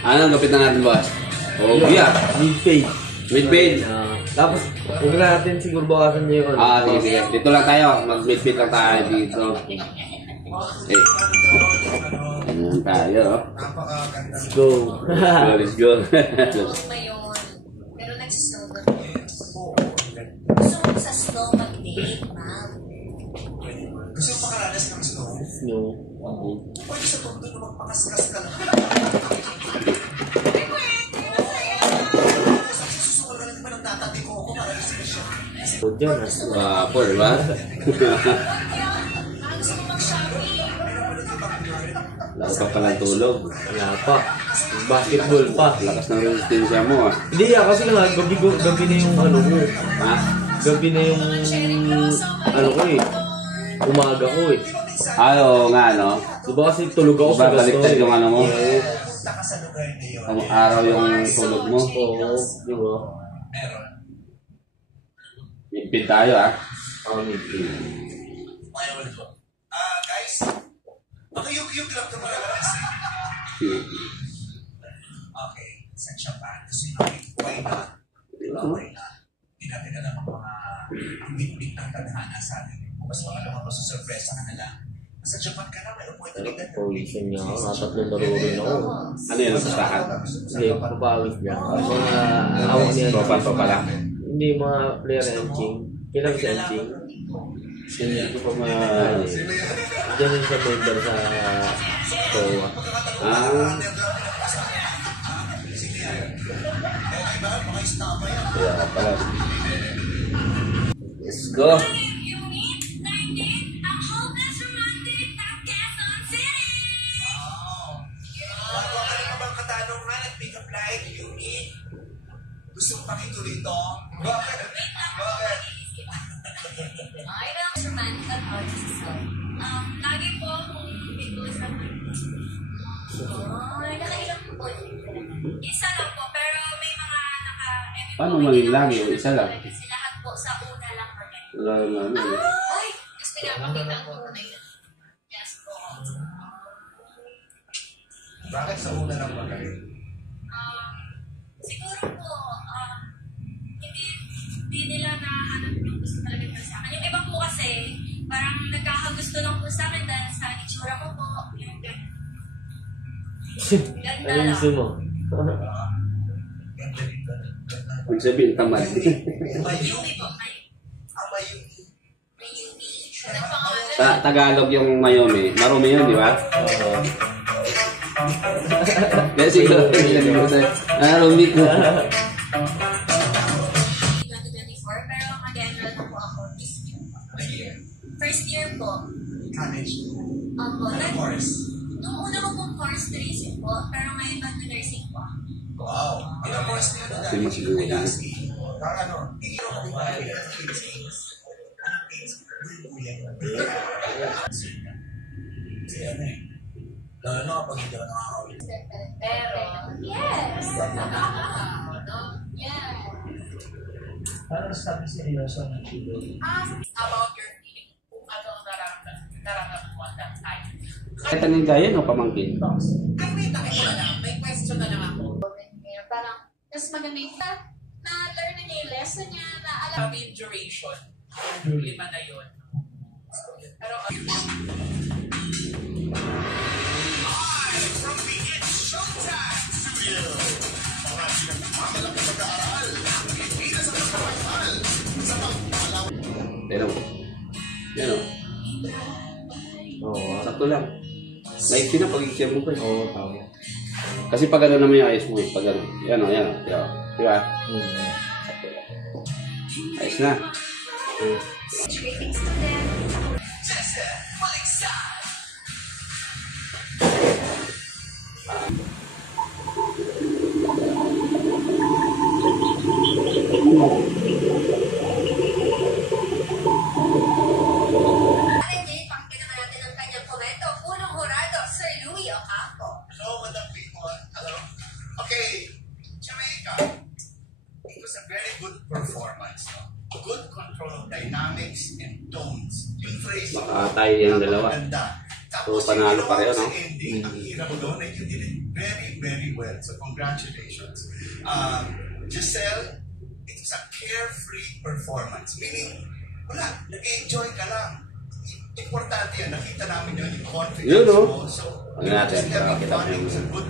Ano, gapit na natin, boss? Oh, yeah. Mid-fade. Mid-fade. Tapos, huwag natin siguro bakasan niya yung ano. Sige, sige. Dito lang tayo. Mag-mid-fade lang tayo dito. Okay. Ganyan tayo. Let's go. Let's go. Pero nagsisnow ba? Gusto mo sa snow mag-date, ma'am? Gusto mo makaranas ng snow? Snow. Pwede sa tondo na magpakaskas ka lang. Susunod ka lang naman ang tatati ko ako para gusto siya. So, dyan ah. Wapo, diba? Gusto mo mag-shopping? Wala pa palang tulog. Wala pa. Basketball pa. Lakas ng resistensya mo, ah. Hindi kasi nga, gabi na yung ano ko. Ha? Gabi na yung ano ko eh. Umaga ko eh. Oo nga, no? Diba kasi tulog ako sa gasto Baliktad yung ano mo? Punta ka sa lugar na yun. Ang araw yung tulog mo. Oo, di ba? Meron. Mid-fade tayo, ah. Mid-fade. Kaya ulit ko. Guys, makayug-yug lang ito mga kasi. Okay, sa Japan, gusto nyo why not? Why not? Ginati ka naman mga bit-bit ng tadhana sa atin. Mas mga naman ko sa surpresa ka na lang. Sa Japan ka na, may upuin na Paulisan niya ako. Natatlong laro rin ako. Ano yun, listahan? Hindi, papawis niya. Mga awak niya. Tropa lang. Hindi, mga player engine. Kailan si engine? Hindi ko pa Diyan yung sa member sa COA. Kaya pala. Let's go. Gusto mo pakituloy ito? Bakit? Bakit? Ay, lang, romantic artist. Lagi po akong pito sa nakailang po. Isa lang po, pero may mga Paano maging lagi o isa lang? Kasi lahat po sa una lang po. Wala naman. Ay! Gusto nga makita ang tunay na. Yes po. Bakit sa una lang magaling? Siguro po, hindi nila nahanap yung gusto talaga nila sa akin. Yung iba po kasi, parang nagkakagusto lang po sa akin dahil sa itsura ko po. Yung ganda Ano lang. gusto mo? Kung sabihin, tamad. Mayumi po, Mayumi. Nagpangalan. Tagalog yung Mayumi. Marumi yun, di ba? Oo. Kaya siguro, Marumi ko. 2024, pero mag-enroll na po ako this year. First year po. College. Opo. Course. Nung una ko pong course, tracing po, pero ngayon mag-nursing po. Wow. Ilang course na yun? Hindi masiguro yun. Ano? Hindi ko kami mahal. Kasi ano eh. Lalo na kapag hindi ka nakakawin. Pero, yes! Yes! Parang sabi seryoso ng kilo. About your feeling, kung ano ang nararamdaman mo at that time. Kahit anong gaya, no, pamangkin. Ay, wait, may question na lang ako. Parang, mas maganda yung na-learn na niya yung lesson niya, na alam. Sabi yung duration, 5 na yun. Pero, Pero, yan o. Oo. Sakto lang. Life na pag-i-share mo pa. Oo, tama. Kasi pag ano naman yung ayos mo, pag ano, yan o, yan o. Di ba? Ayos na. Dynamics and tones. Yung phrase. Tayo yung dalawa. So, panalo pareho, no? Ang hirap doon ay yung very, very really well. So congratulations. Giselle, it was a carefree performance. Meaning, wala, nag-enjoy ka lang. Importante yan, nakita namin yun, yung confidence Yun, no? mo. So, Ano natin, it was having kita fun, mo it was a yung- good